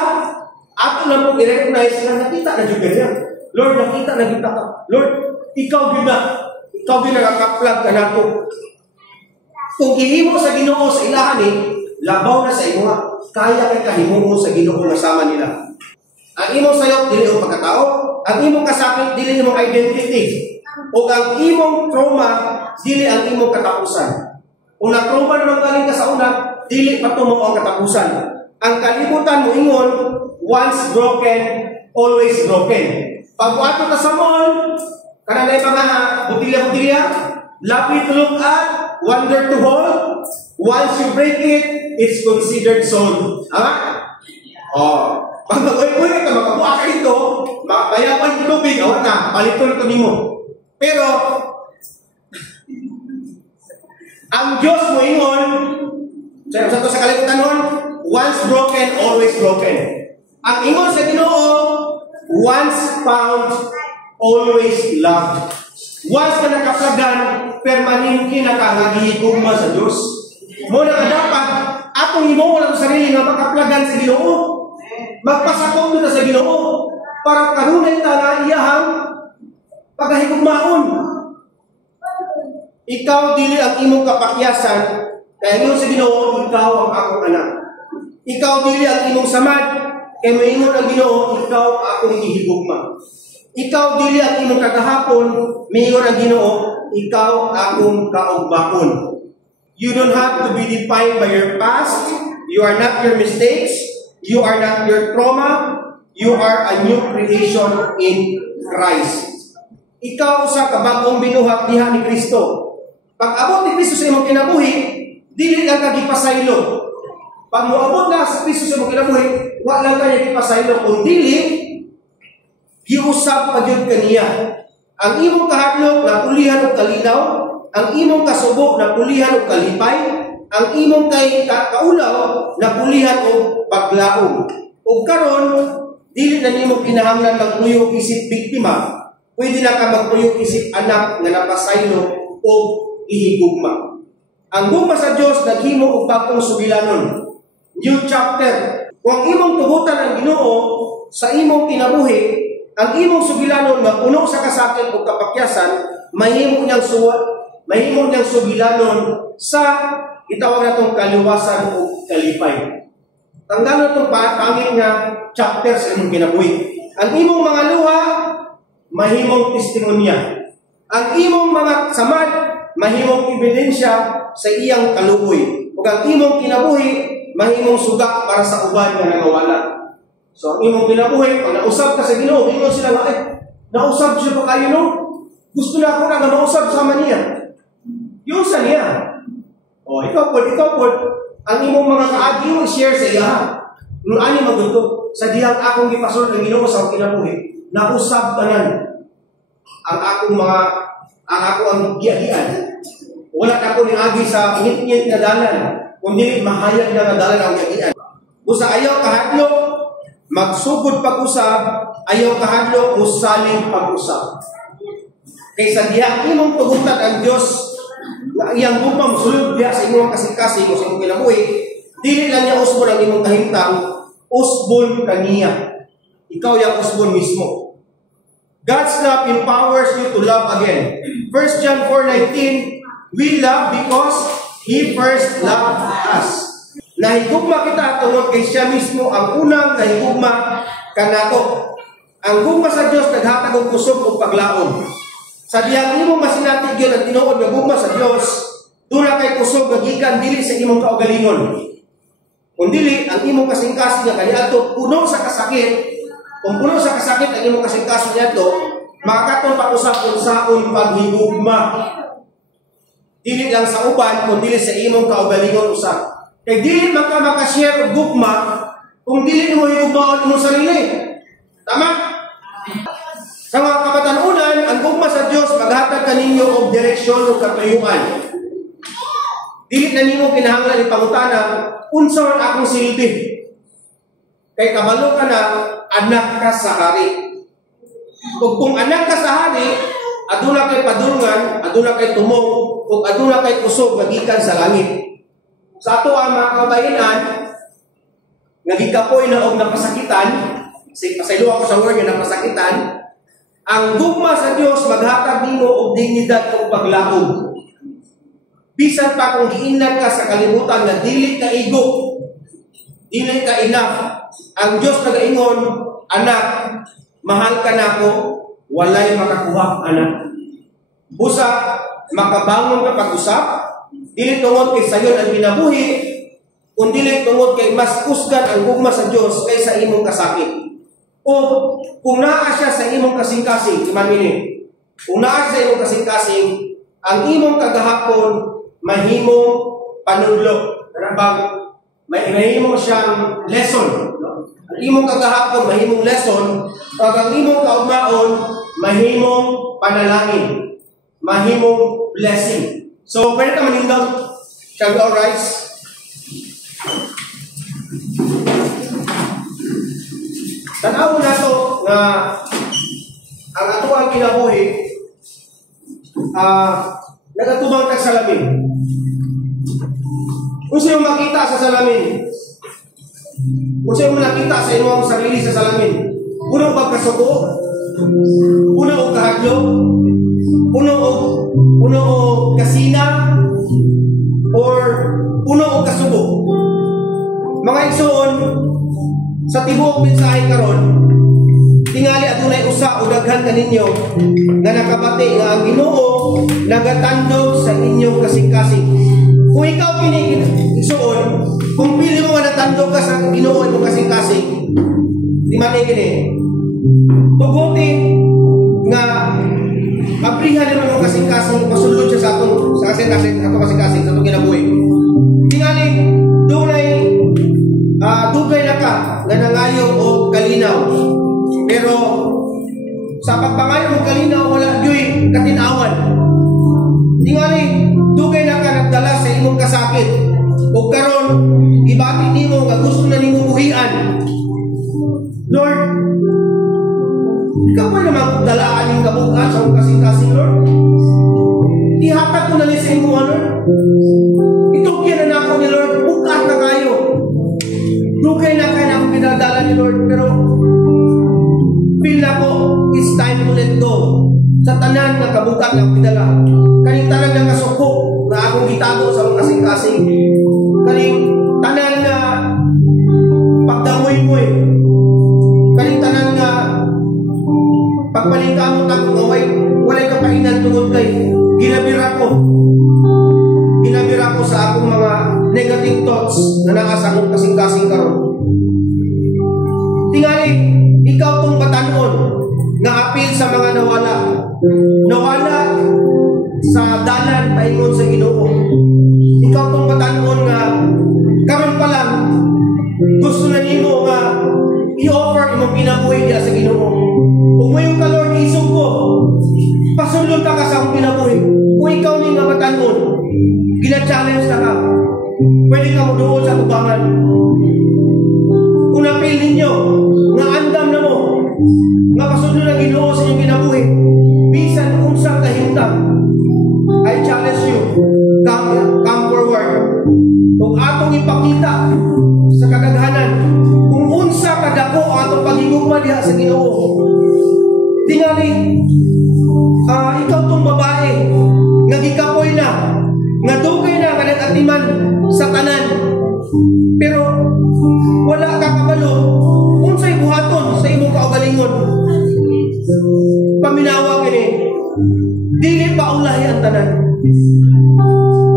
ato lang po i-recognize na nakita na dyan ganyan. Lord, nakita na kita ka. Lord, ikaw nakakaplag ka na po. Kung ihimo sa Ginoo sa ilahan labaw na sa imuha. Kaya kay kahimuho sa Ginoo nga sama nila. Ang imong sayop, dili yung pagkatao. Ang imong kasakit, dili yung identity. O ang imong trauma, dili ang imong katapusan. Kung natruma naman galing ka sa una, dili pa mo ang katapusan. Ang kalibutan mo ingon, once broken, always broken. Pag ato ka sa mall, kananay mga butilya-butilya, lapit to look at, wonder to hold, once you break it, it's considered sold. Oh. Pag mag-uy-uy ka, makabuha ka dito, mayapan yung tubig, awan na, palitol ito nimo. Pero, ang Diyos mo ingon, sa kalibutan nun, once broken, always broken. Ang ingon sa Ginoo, once found, always loved. Once ka nakaplagan, permanente na ka nagihigugma sa Diyos. Muna ka dapat, atong imo lang sa sarili nga makaplagan sa Ginoo. Magpasakong doon sa Ginoo para kanunay ta na iyahang pagahigugmaon. Ikaw dili ang imong kapakyasan, kaya ingon sa Ginoo, ikaw ang akong anak. Ikaw dili ang imong samad, kaya maingon ang Ginoo, ikaw akong ihigugma. Ikaw dili ang imong kagahapon, maingon ang Ginoo, ikaw akong kaugbaon. You don't have to be defined by your past. You are not your mistakes. You are not your trauma. You are a new creation in Christ. Ikaw sa kabagong binuhat diha ni Kristo. Pag abot ni Kristo sa imong kinabuhi, dili lang ka gipasaylo. Pag moabot na sa Kristo sa imong kinabuhi, wa lang ka gipasaylo, kung dili giusab pa gyud kaniya. Ang imong kahadlok na pulihan og kalinaw, ang imong kasubo na pulihan og kalipay, ang imong kaulaw na pulihan og paglaom. Ug karon dili na nimo kinahanglan magtuyo isip biktima, pwede na ka magtuyo isip anak nga napasaylo o ihigugma. Ang gugma sa Dios naghimo og bagong sugilanon. New chapter. Kung imong tugutan ang Ginoo sa imong kinabuhi, ang imong sugilanon nga puno sa kasakit ug kapakyasan, mahimo niyang sugilanon sa itawag natong kaliwasan o kalipay. Tanggalan itong pangit nga chapter sa imong kinabuhi. Ang imong mga luha, mahimong testimonya. Ang imong mga samad, mahimong ebidensya sa iyang kaluoy. Ug ang imong kinabuhi, mahimong suga para sa uban nga nagawala. So ang imong kinabuhi, pag nausab ka sa Ginoo, ingon sila nga, nausab siya pa kayo no? Gusto na ako na mausab sama niya. Yung sa niya. O, ikaw po, ang imong mga kaagi mo share sa iya. Nung ani maguto, sa dihang akong gipasol ng Ginoo sa kinabuhi, nausab tanan ang akong ang giagian. Wala na ko ni agi sa ingit-ingit na dalan, kundi mahayag na nga dalan ang giagian. Usa ayaw kahadlok, magsugod pag-usab, ayaw kahadlok, musaling pag-usab. Kaysa dihang imong tugutan ang Dios, na iyang gupang sulod diya sa imong kasing-kasing o sa imong kinabuhi, dili lang niya usbon ang imong kahimtang, usbon kaniya. Ikaw yung usbon mismo. God's love empowers you to love again. 1 John 4:19, we love because He first loved us. Nahigugma kita tungod kay siya mismo ang unang nahigugma kanato. Ang gugma sa Dios naghatag og kusog ug paglaom. Sa diyang imo masinatig yun ang tinuod nga gugma sa Dios, dura kay kusog nga gikan dili sa imong kaugalingon. Kung dili ang imong kasing-kasing nga kaniadto puno sa kasakit, kung puno sa kasakit ang imong kasing-kasing niadto, makakaton pa usab kung saon paghigugma. Dili lang sa uban, kung dili sa imong kaugalingon usab. Kay dili man ka makashare og gugma kung dili mo higugmaon imong sarili. Tama? Sa mga kabatanunan, ang gugma sa Dios maghatag kaninyo og direksyon ug katuyuan. Dili na nimo kinahanglan ipangutana unsa man akong silbi. Kay kabalo ka na anak ka sa hari. Ug kung anak ka sa hari, aduna kay padulngan, aduna kay tumong, ug aduna kay kusog nga gikan sa langit. Sa ato ang mga kabayinan, nga gikapoy na og napasakitan, pasaylo ako sa word nga napasakitan, ang gugma sa Dios maghatag nimo og dignidad ug paglaom. Bisan pa kung giinad ka sa kalibutan nga dili ka igo, dili ka enough, ang Dios nagaingon, anak, mahal ka nako, walay makakuha anak. Busa makabangon ka pag-usap, dili tungod kay sayon ang ginabuhi, kundi dili tungod kay mas kusgan ang gugma sa Dios kaysa imong kasakit. O kung naa siya sa imong kasing-kasing, imamini, kung naa sa imong kasing-kasing, ang imong kagahapon mahimong panudlo. Mahimong siyang lesson. Ang imong kagahapon mahimong lesson, pag ang imong kaugmaon mahimong panalangin, mahimong blessing. So, pwede ka manindang. Shall we all rise? Tanaw na to na ang ato ang kinabuhi nagatubang tag salamin. Kung sa'yo makita sa salamin, kung sa'yo nakita sa inyong sarili sa salamin, puno o pagkasuko, puno o kahadlo, puno o kasina, or puno o kasubo. Mga igsoon, sa tibuok mensahe karon, tingali adunay usa o daghan kaninyo nga nakabati nga ang Ginoo nagatandog sa inyong kasing-kasing. Kung ikaw kini igsoon, kung pili mo nga natandog ka sa Ginoo imong kasing-kasing, di man kini tuguti nga maprihan naman mo kasing-kasing, masulod siya sa atong kasing-kasing sa atong kinabuhi. Tingali dugay na ka nga nangayo o kalinaw, pero sa pagpangayo mo kalinaw wala gyoy katinawan. Tingali dugay na ka nagdala sa imong kasakit, o karon ibati nimo nga gusto na nimo buhian. Lord, ikaw ba naman dalaan yung kabukaan sa mong kasing-kasing, Lord? Ihatag ko na rin sa imo, Lord. Itugyan na ako ni Lord, bukaan na kayo. Dugay na kayo na akong pinadala ni Lord, pero feel na ko, it's time to let go. Sa tanan ng kabukaan na pinadala, kaning tanan ng kasuko na akong itago sa mga kasing-kasing, kaning tanan na pagdamoy-moy, kaning tanan na pagpalingkamot ako nga walay kapahinan tungod kay ginabira ko sa akong mga negative thoughts na nakasa akong kasing-kasing karon. Tingali, ikaw tong batanon nga apil sa mga nawala sa dalan paingon sa Ginoo. Ikaw tong batanon nga karon pa lang gusto na nimo nga i-offer imong pinabuhi diya sa Ginoo. Kung ngayon ka, Lord, isog ko, pasulod ka sa akong pinabuhi. Kung ikaw ni nga batanon, gina-challenge na ka, pwede ka mo doon sa tubangan. Kung napil ninyo, nga andam na mo, nga pasunod na Ginoo sa inyong kinabuhi, bisan unsang kahintang, I challenge you, come forward. Kung atong ipakita sa kadaghanan, kung unsa kadako o atong paghigugma diha sa Ginoo, tingali, ikaw tong babae, nga gikapoy na, nga dugay na, nga nag-atiman sa tanan, pero wala ka kabalo, unsay buhaton sa imong kaugalingon. Paminawa kini, dili pa ulahi ang tanan.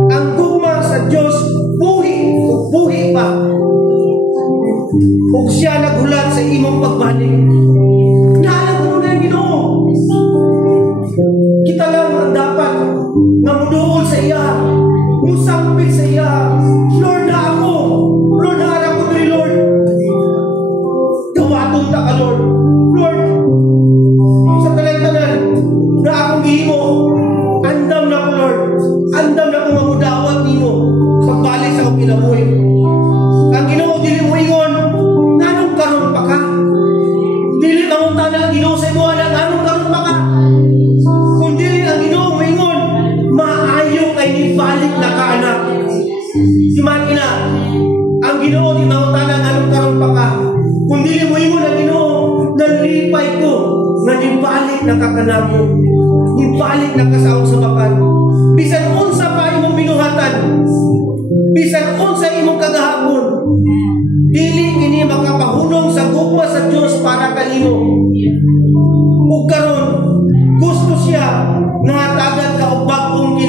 Ang gugma sa Dios buhi pa. Ug siya naghulat sa imong pagbalik. Naalam mo na yung Ginoo. Kita lang ang dapat nga muduol sa iya, musampit sa iya. Lord, na ako. Lord, naharap ko rin, Lord. Gawaton ta ka, Lord. Lord, sa tanan-tanan na akong gihimo, andam na ko, Lord. Andam na ko mamudawat nimo sa balik sa akong kinabuhi. Ang Ginoo dili mo ingon, nganong karon pa ka? Dili namong tanan Ginoo sa imo ana, nganong karon pa ka? Kung dili ang Ginoo mo ingon, maayo kay ni balik na ka anak. Si Makina, ang Ginoo di namong tanan nganong karon pa ka? Kung dili mo ingon ang Ginoo, nalipay ko nga ni balik na ka kanamo. Ni balik na ka sa akong sabakan. Bisan unsa pa imong binuhatan, bisan unsa imong kagahapon, dili kini makapahunong sa gugma sa Dios para kanimo. Ug karon gusto siya nga hatagan ka og bag-ong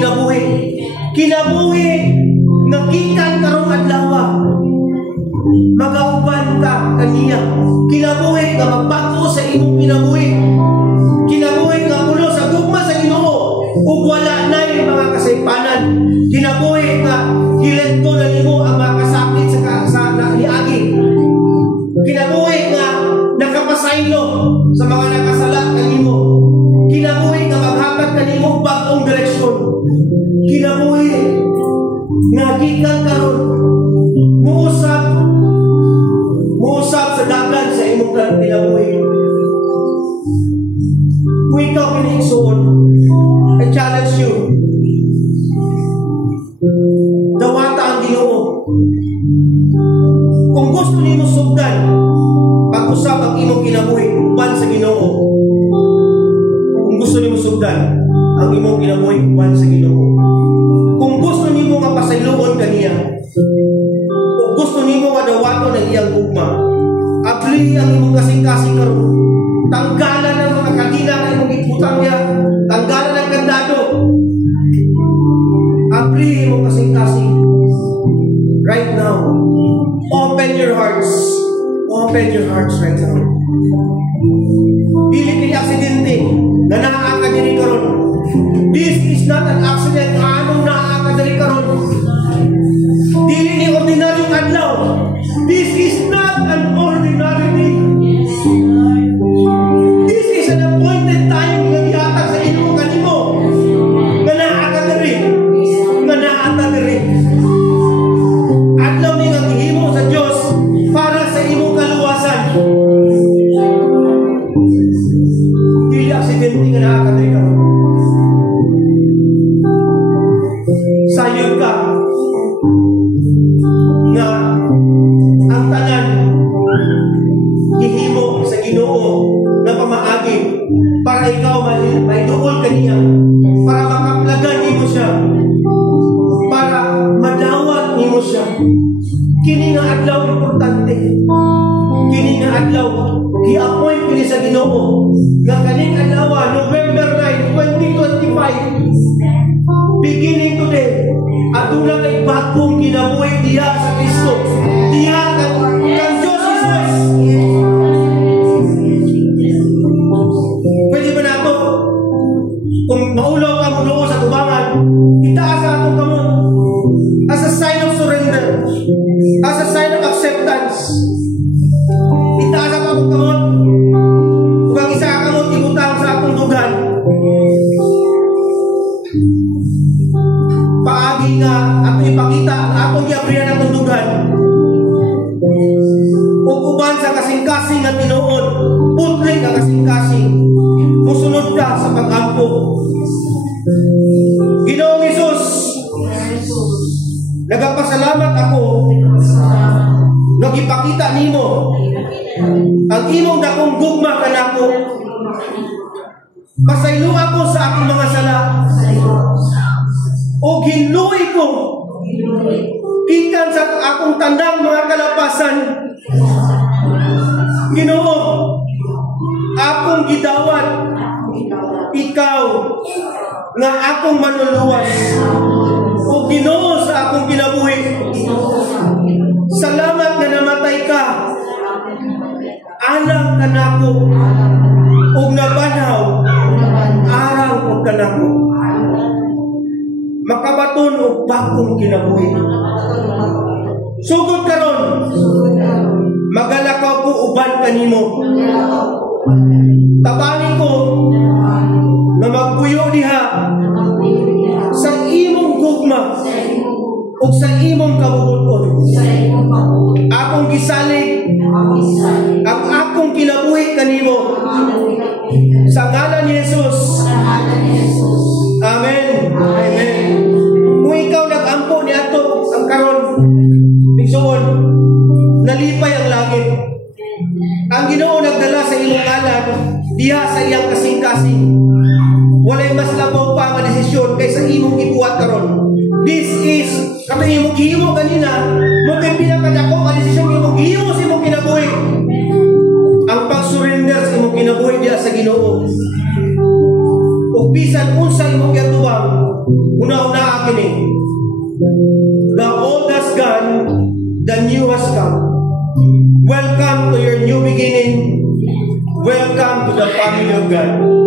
kinabuhi nga gikan karong adlaw magauban ka kaniya, kinabuhi nga magbago sa imong kinabuhi, kinabuhi nga pulo sa gugma sa Ginoo ug wala nay mga kasaypanan, kinabuhi nga hilento na nimo ang mga kasakit sa niagi, kinabuhi nga nakapasaylo sa mga nakasala kanimo, kinabuhi nga maghatag kanimo bagong direksyon, kinabuhi nga gikan karon muusap sa dagan sa imong kinabuhi. Kung ikaw kiniigsoon, I challenge you, dawata ang Ginoo. Kung gusto nimo sugdan pag-usap ang imong kinabuhi uban sa Ginoo, kung gusto nimo sugdan ang imong kinabuhi uban sa Ginoo, kung gusto nimo nga pasayloon kaniya, kung gusto nimo nga dawaton ang iyang gugma, abli ang imong kasing-kasing karon, tanggalan ang mga kadina na imong iputang niya, tanggalan ang kandado, abli imong kasing-kasing right now. Open your hearts right now. Dili kay aksidente na naa ka diri karon. This is not an accident nga anong naa ka diri karon. Dili ni ordinaryong adlaw. This is not an ordinary day. This is an appointed time nga gihatag sa Ginoo kanimo. Nga naa ka diri. Nga naa ka diri. Adlaw ni nga gihimo sa Dios para sa imong kaluwasan. Dili aksidente nga naa ka diri karon. Sayod ka nga ang tanan gihimo sa Ginoo na pamaagi para ikaw maiduol kaniya, para makaplagan nimo siya, para madawat nimo siya. Kini nga adlaw importante, kini nga adlaw gi-appoint kini sa Ginoo nga kaning adlaw November 9, 2025, beginning today, aduna kay bagong kinabuhi diha sa Kristo, diha kang Diyos Jesus. Pwede ba nato kung maulaw ka mo sa tubangan, itaas sa atong kamot as a sign of surrender, as a sign of acceptance. Itaas sa atong kamot, kung ang isa ka kamot ibutang sa atong dugan, paagi nga ato ipakita ang atong giabrihan ng tundugan ug uban sa kasing-kasing nga tinuod, putli ka kasing-kasing, musunod ka sa pag-ampo. Ginoong Hesus, nagapasalamat ako nagipakita nimo ang imong dakong gugma kanako. Pasaylo ako sa akong mga sala o ginuoy ko gikan sa akong tandang mga kalapasan. Ginoo, akong gidawat ikaw nga akong manluluwas o Ginoo sa akong kinabuhi. Salamat na namatay ka, anak kanako ug nabanaw arang ug kanako, makabaton og bagong kinabuhi. Sugod karon, magalakaw ko uban kanimo. Tabani ko na magpuyo diha sa imong gugma ug sa imong kabubuton. Akong gisalig ang akong kinabuhi kanimo sa ngalan ni Jesus. Amen. Amen. Kung ikaw nag-ampo ni ato ang karon, bigsoon, nalipay ang langit. Ang Ginoo nagdala sa imong ngalan diha sa iyang kasing-kasing. Walay mas labaw pa nga desisyon kaysa imong ibuhat karon. This is kato imong gihimo kanina, mo kay pinakadako nga desisyon imong gihimo sa imong kinabuhi. Ang pag-surrender sa imong kinabuhi diha sa Ginoo. Ug bisan unsa imong giatubang, una-una kini The old has gone, the new has come. Welcome to your new beginning. Welcome to the family of God.